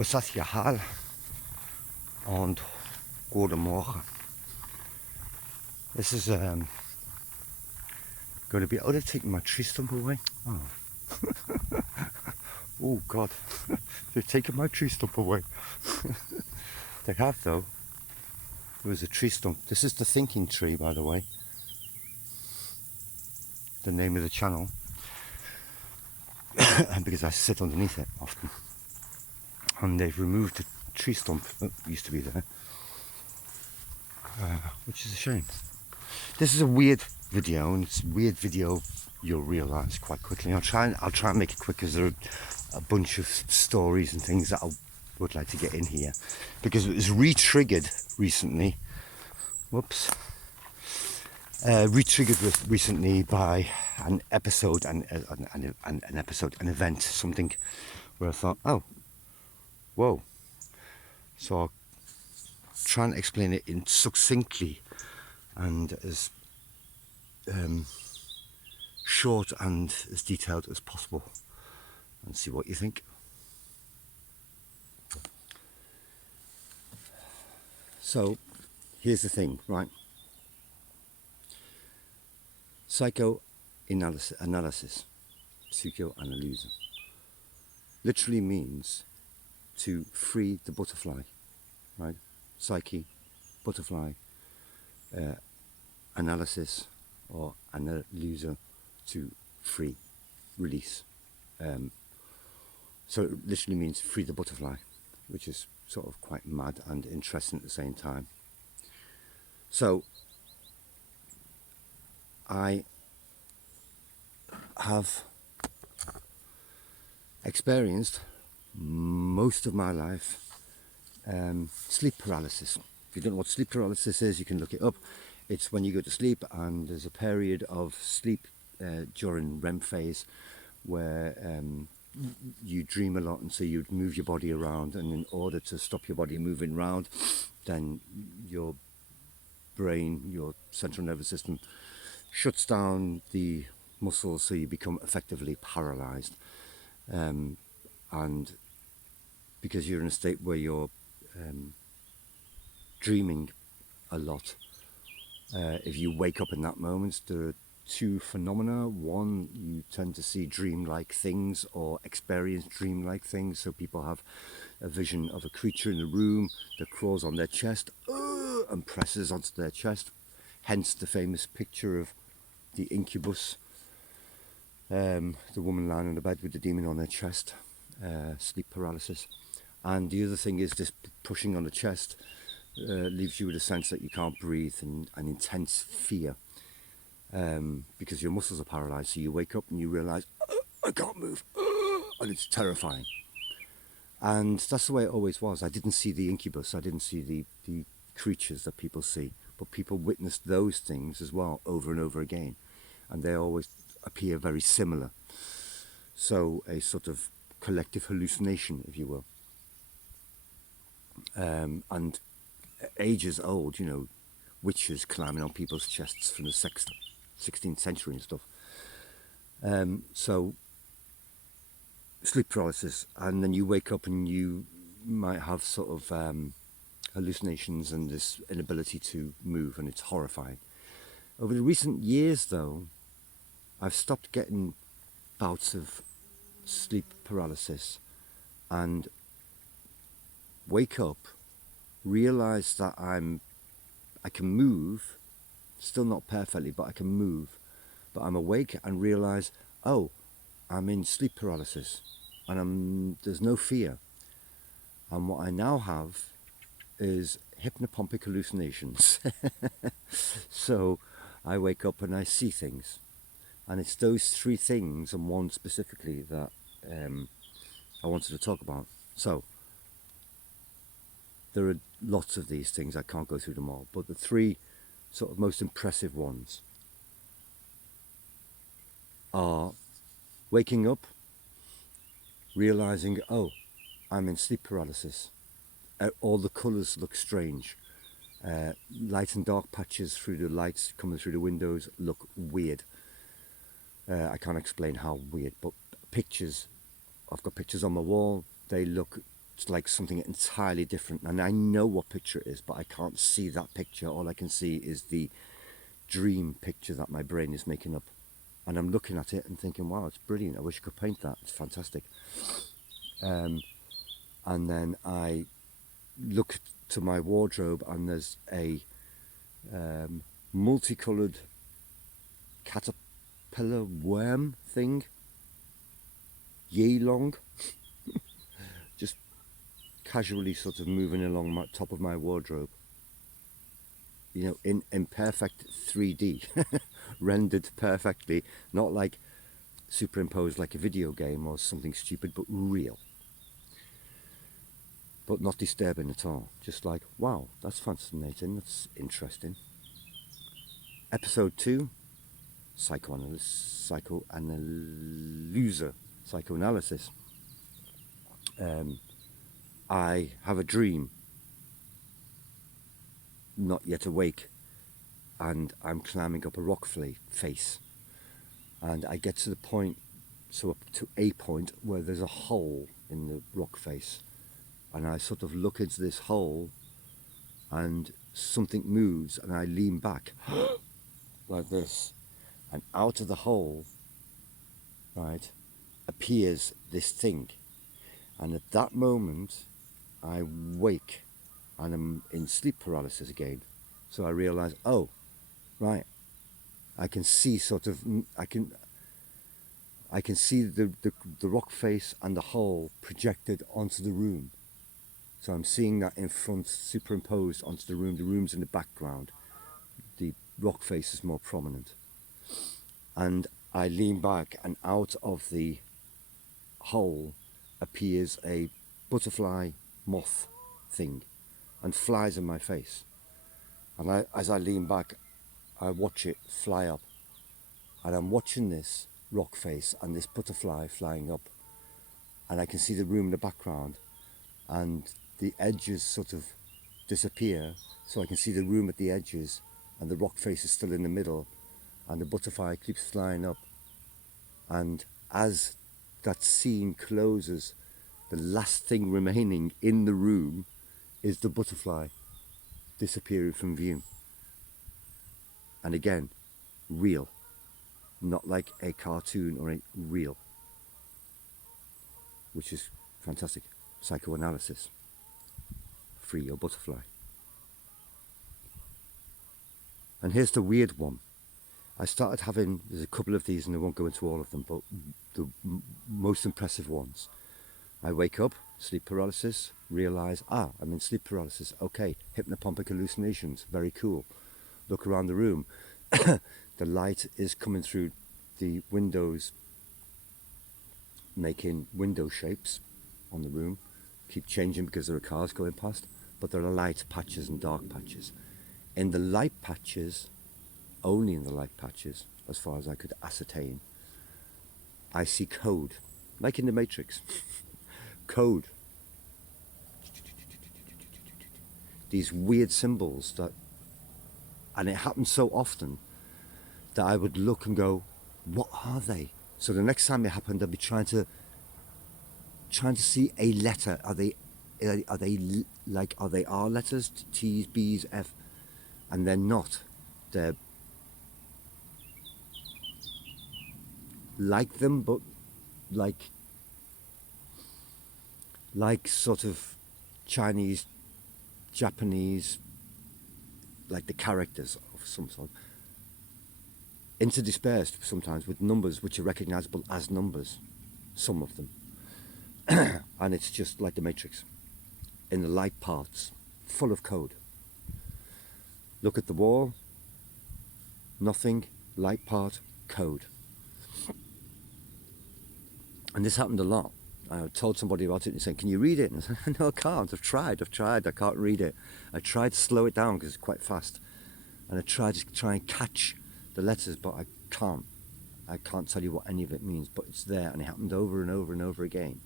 Was dat je haal? And goedemorgen. This is going to be. Oh, they're taking my tree stump away. Oh, oh God, they've taken my tree stump away. They have though. There was a tree stump. This is the thinking tree, by the way. The name of the channel, because I sit underneath it often. And they've removed the tree stump that used to be there, which is a shame. This is a weird video, and it's a weird video you'll realise quite quickly. I'll try and make it quick because there are a bunch of stories and things that I would like to get in here, because it was re-triggered recently. Whoops. Re-triggered recently by an episode, an event, something where I thought, oh, whoa. So I'll try and explain it in succinctly and as short and as detailed as possible, and see what you think. So here's the thing, right? Psychoanalysis, Psychoanalyse, literally means to free the butterfly, right? Psyche, butterfly, analysis or analyse, to free, release. So it literally means free the butterfly, which is sort of quite mad and interesting at the same time. So I have experienced most of my life sleep paralysis. If you don't know what sleep paralysis is, you can look it up. It's when you go to sleep and there's a period of sleep during REM phase where you dream a lot, and so you move your body around, and in order to stop your body moving around, then your brain, your central nervous system, shuts down the muscles, so you become effectively paralyzed. And because you're in a state where you're dreaming a lot, if you wake up in that moment, there are two phenomena. One, you tend to see dream-like things or experience dream-like things. So people have a vision of a creature in the room that crawls on their chest and presses onto their chest. Hence the famous picture of the incubus, the woman lying on the bed with the demon on her chest, sleep paralysis. And the other thing is this pushing on the chest leaves you with a sense that you can't breathe and an intense fear, because your muscles are paralyzed. So you wake up and you realize, I can't move, and it's terrifying. And that's the way it always was. I didn't see the incubus, I didn't see the creatures that people see, but people witnessed those things as well over and over again, and they always appear very similar. So a sort of collective hallucination, if you will. And ages old, you know, witches climbing on people's chests from the 16th century and stuff. So sleep paralysis, and then you wake up and you might have sort of hallucinations and this inability to move, and it's horrifying. Over the recent years though, I've stopped getting bouts of sleep paralysis and wake up, realize that I can move, still not perfectly, but I can move, but I'm awake, and realize, oh, I'm in sleep paralysis, and there's no fear. And what I now have is hypnopompic hallucinations. So I wake up and I see things, and it's those three things and one specifically that I wanted to talk about. So there are lots of these things, I can't go through them all, but the three sort of most impressive ones are waking up, realizing, oh, I'm in sleep paralysis. All the colours look strange. Light and dark patches through the lights coming through the windows look weird. I can't explain how weird, but pictures, I've got pictures on my wall, they look like something entirely different, and I know what picture it is, but I can't see that picture. All I can see is the dream picture that my brain is making up, and I'm looking at it and thinking, wow, it's brilliant, I wish I could paint that, it's fantastic. And then I look to my wardrobe, and there's a multicolored caterpillar worm thing, yay long, just casually sort of moving along my top of my wardrobe, you know, in perfect 3D, rendered perfectly, not like superimposed like a video game or something stupid, but real, but not disturbing at all. Just like, wow, that's fascinating, that's interesting. Episode 2, psychoanalysis. I have a dream, not yet awake, and I'm climbing up a rock face, and I get to the point, so up to a point where there's a hole in the rock face, and I sort of look into this hole, and something moves, and I lean back like this, and out of the hole, right, appears this thing. And at that moment I wake, and I'm in sleep paralysis again. So I realize, oh right, I can see sort of, I can see the rock face and the hole projected onto the room. So I'm seeing that in front, superimposed onto the room. The room's in the background, the rock face is more prominent. And I lean back, and out of the hole appears a butterfly moth thing and flies in my face. And as I lean back, I watch it fly up. And I'm watching this rock face and this butterfly flying up. And I can see the room in the background, and the edges sort of disappear. So I can see the room at the edges, and the rock face is still in the middle, and the butterfly keeps flying up. And as that scene closes, the last thing remaining in the room is the butterfly disappearing from view. And again, real, not like a cartoon or a real, which is fantastic. Psychoanalysis. Free your butterfly. And here's the weird one. I started having, there's a couple of these and I won't go into all of them, but the most impressive ones. I wake up, sleep paralysis, realise, I'm in sleep paralysis. Okay, hypnopompic hallucinations, very cool. Look around the room. The light is coming through the windows, making window shapes on the room. Keep changing because there are cars going past, but there are light patches and dark patches. In the light patches, only in the light patches, as far as I could ascertain, I see code, like in the Matrix. Code. These weird symbols that, and it happens so often that I would look and go, what are they? So the next time it happened, I'd be trying to see a letter. Are they R letters, T's, B's, F? And they're not. They're like them, but like sort of Chinese, Japanese, like the characters of some sort, interdispersed sometimes with numbers which are recognizable as numbers, some of them. And it's just like the Matrix, in the light parts, full of code. Look at the wall, nothing, light part, code. And this happened a lot. I told somebody about it and saying, can you read it? And I said, no, I can't. I've tried, I can't read it. I tried to slow it down because it's quite fast. And I tried to try and catch the letters, but I can't. I can't tell you what any of it means, but it's there, and it happened over and over and over again.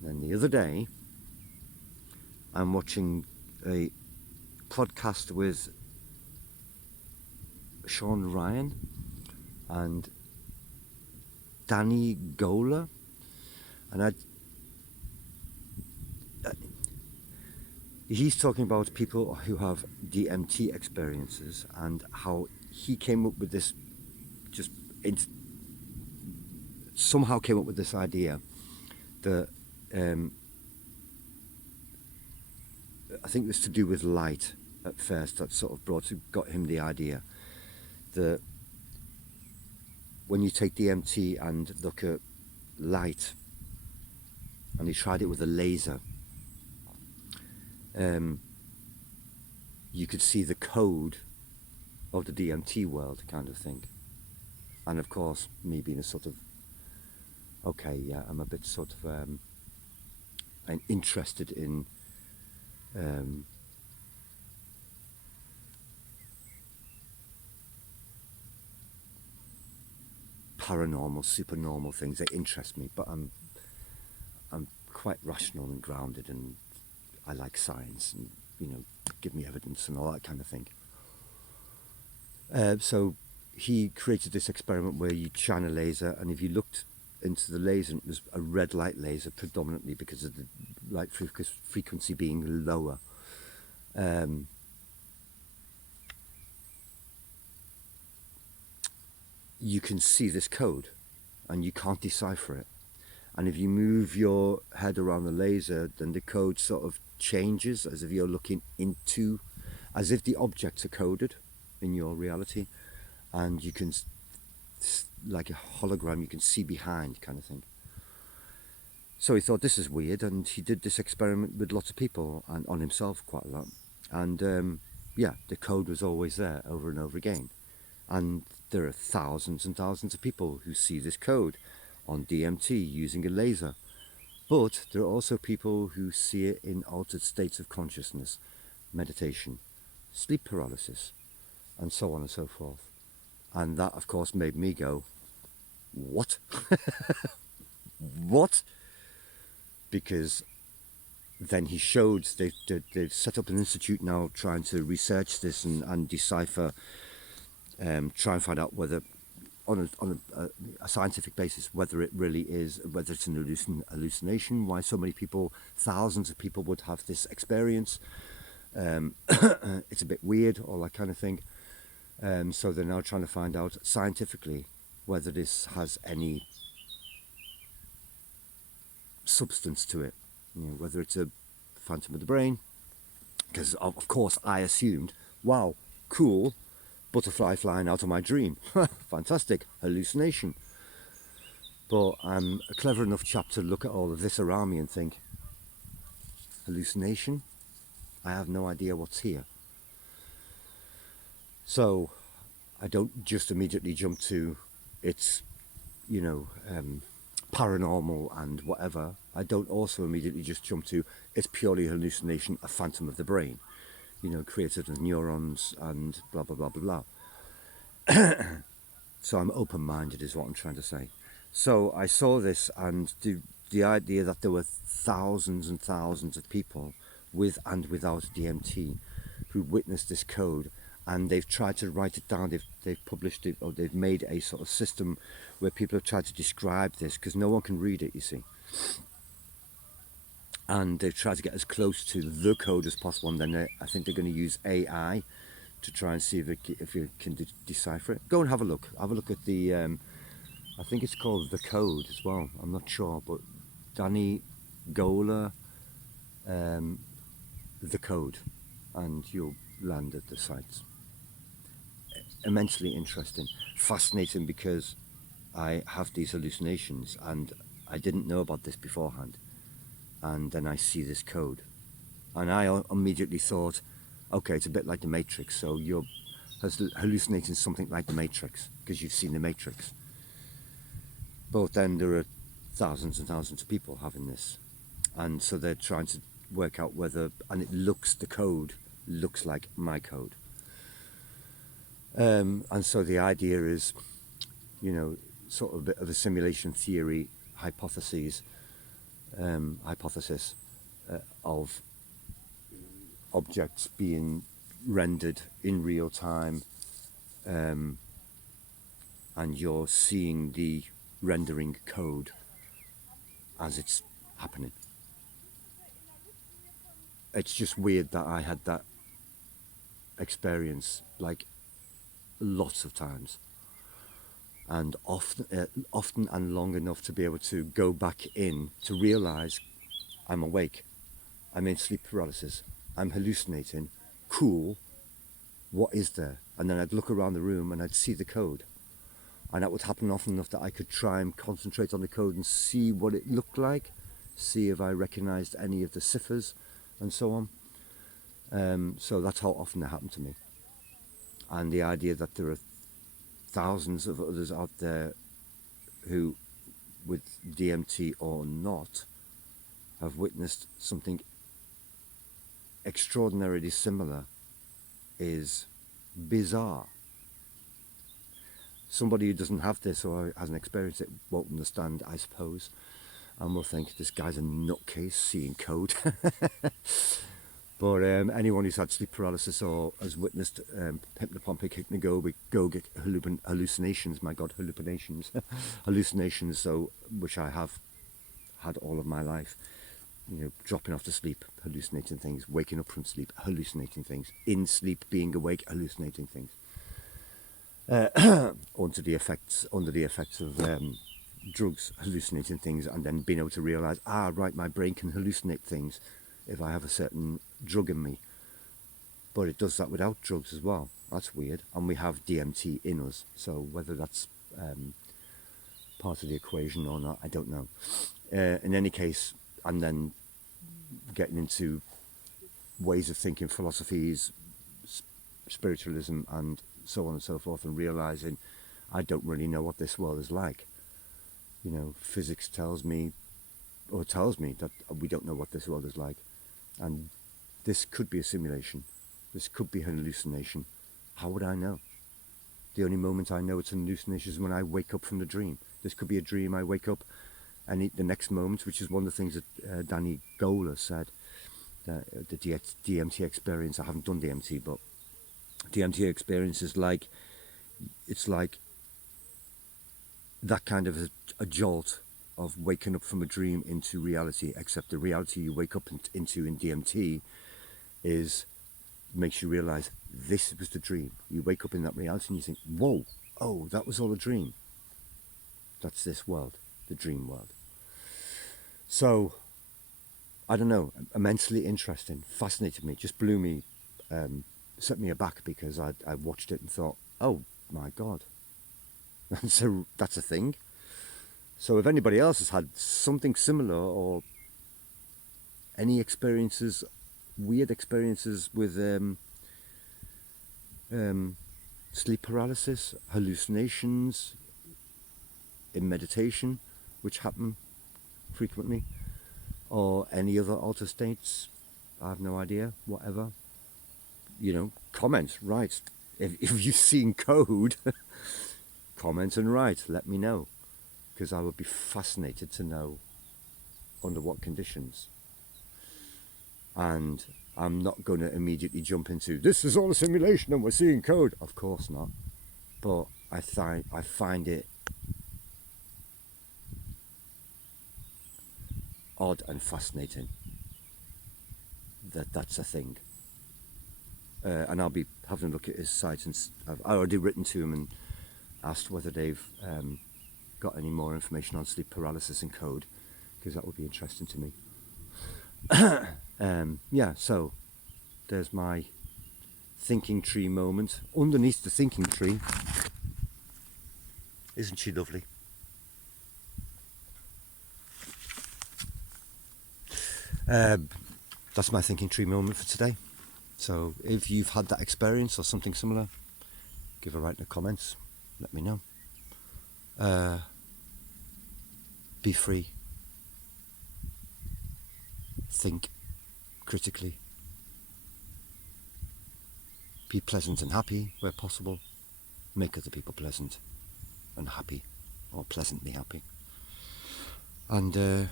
And then the other day, I'm watching a podcast with Sean Ryan and Danny Gola, and he's talking about people who have DMT experiences and how he came up with this, just somehow came up with this idea that I think it was to do with light at first, that sort of got him the idea that when you take DMT and look at light, and he tried it with a laser, you could see the code of the DMT world, kind of thing. And of course, me being a sort of, okay, yeah, I'm a bit sort of interested in paranormal, supernormal things. They interest me, but I'm quite rational and grounded, and I like science, and give me evidence and all that kind of thing. So he created this experiment where you shine a laser, and if you looked into the laser, it was a red light laser predominantly because of the light frequency being lower. You can see this code and you can't decipher it. And if you move your head around the laser, then the code sort of changes as if you're looking into, as if the objects are coded in your reality, and you can, like a hologram, you can see behind, kind of thing. So he thought, this is weird, and he did this experiment with lots of people and on himself quite a lot. And yeah, the code was always there over and over again. And there are thousands and thousands of people who see this code on DMT using a laser. But there are also people who see it in altered states of consciousness, meditation, sleep paralysis, and so on and so forth. And that, of course, made me go, what? What? Because then he showed they've set up an institute now trying to research this and decipher, try and find out whether, on a scientific basis, whether it really is, whether it's an hallucination, why so many people, thousands of people would have this experience. It's a bit weird, all that kind of thing. So they're now trying to find out scientifically whether this has any substance to it, whether it's a phantom of the brain. Because of course I assumed, wow, cool, butterfly flying out of my dream, fantastic, hallucination. But I'm a clever enough chap to look at all of this around me and think, hallucination? I have no idea what's here. So I don't just immediately jump to it's, paranormal and whatever. I don't also immediately just jump to it's purely hallucination, a phantom of the brain, created of neurons and blah, blah, blah, blah, blah. So I'm open-minded is what I'm trying to say. So I saw this, and the idea that there were thousands and thousands of people with and without DMT who witnessed this code, and they've tried to write it down. They've published it, or they've made a sort of system where people have tried to describe this, because no one can read it, you see. And they've tried to get as close to the code as possible, and then I think they're going to use AI to try and see if you can decipher it. Go and have a look. Have a look at the, I think it's called The Code as well. I'm not sure, but Danny Gola, The Code, and you'll land at the sites. Immensely interesting, fascinating, because I have these hallucinations and I didn't know about this beforehand, and then I see this code and I immediately thought, okay, it's a bit like the Matrix, so you're hallucinating something like the Matrix because you've seen the Matrix. But then there are thousands and thousands of people having this, and so they're trying to work out whether, and the code looks like my code. And so the idea is, sort of a bit of a simulation theory hypothesis of objects being rendered in real time, and you're seeing the rendering code as it's happening. it's just weird that I had that experience like lots of times, and often and long enough to be able to go back in to realize I'm awake, I'm in sleep paralysis, I'm hallucinating. Cool, what is there? And then I'd look around the room and I'd see the code, and that would happen often enough that I could try and concentrate on the code and see what it looked like, see if I recognized any of the ciphers and so on. So that's how often it happened to me. And the idea that there are thousands of others out there who, with DMT or not, have witnessed something extraordinarily similar is bizarre. Somebody who doesn't have this or hasn't experienced it won't understand, I suppose, and will think this guy's a nutcase seeing code. But anyone who's had sleep paralysis or has witnessed hypnopompic hypnagogic hallucinations, my God, hallucinations, so which I have had all of my life, you know, dropping off to sleep, hallucinating things, waking up from sleep, hallucinating things, in sleep, being awake, hallucinating things, under the effects of drugs, hallucinating things, and then being able to realize, right, my brain can hallucinate things if I have a certain drug in me, but it does that without drugs as well. That's weird. And we have DMT in us, so whether that's part of the equation or not, I don't know. In any case, and then getting into ways of thinking, philosophies, spiritualism, and so on and so forth, and realizing I don't really know what this world is like. You know, physics tells me that we don't know what this world is like. And this could be a simulation. This could be an hallucination. How would I know? The only moment I know it's an hallucination is when I wake up from the dream. This could be a dream, I wake up, and the next moment, which is one of the things that Danny Gola said, the DMT experience, I haven't done DMT, but DMT experience is like, it's like that kind of a jolt of waking up from a dream into reality, except the reality you wake up into in DMT makes you realize this was the dream. You wake up in that reality and you think, whoa, oh, that was all a dream. That's this world, the dream world. So, I don't know, immensely interesting, fascinated me, just blew me, set me aback, because I watched it and thought, oh my God, so that's a thing. So if anybody else has had something similar, or any experiences, weird experiences with sleep paralysis, hallucinations in meditation, which happen frequently, or any other altered states, I have no idea, whatever, you know, comment, write. If you've seen code, comment and write, let me know. Because I would be fascinated to know under what conditions. And I'm not going to immediately jump into, this is all a simulation and we're seeing code. Of course not. But I find it odd and fascinating that that's a thing. And I'll be having a look at his site, and I've already written to him and asked whether they've got any more information on sleep paralysis and code, because that would be interesting to me. Yeah, so there's my thinking tree moment. Underneath the thinking tree, isn't she lovely? That's my thinking tree moment for today. So if you've had that experience or something similar, give a write in the comments, let me know. Be free. Think critically. Be pleasant and happy where possible. Make other people pleasant and happy, or pleasantly happy. And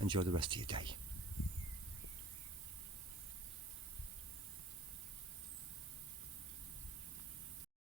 enjoy the rest of your day.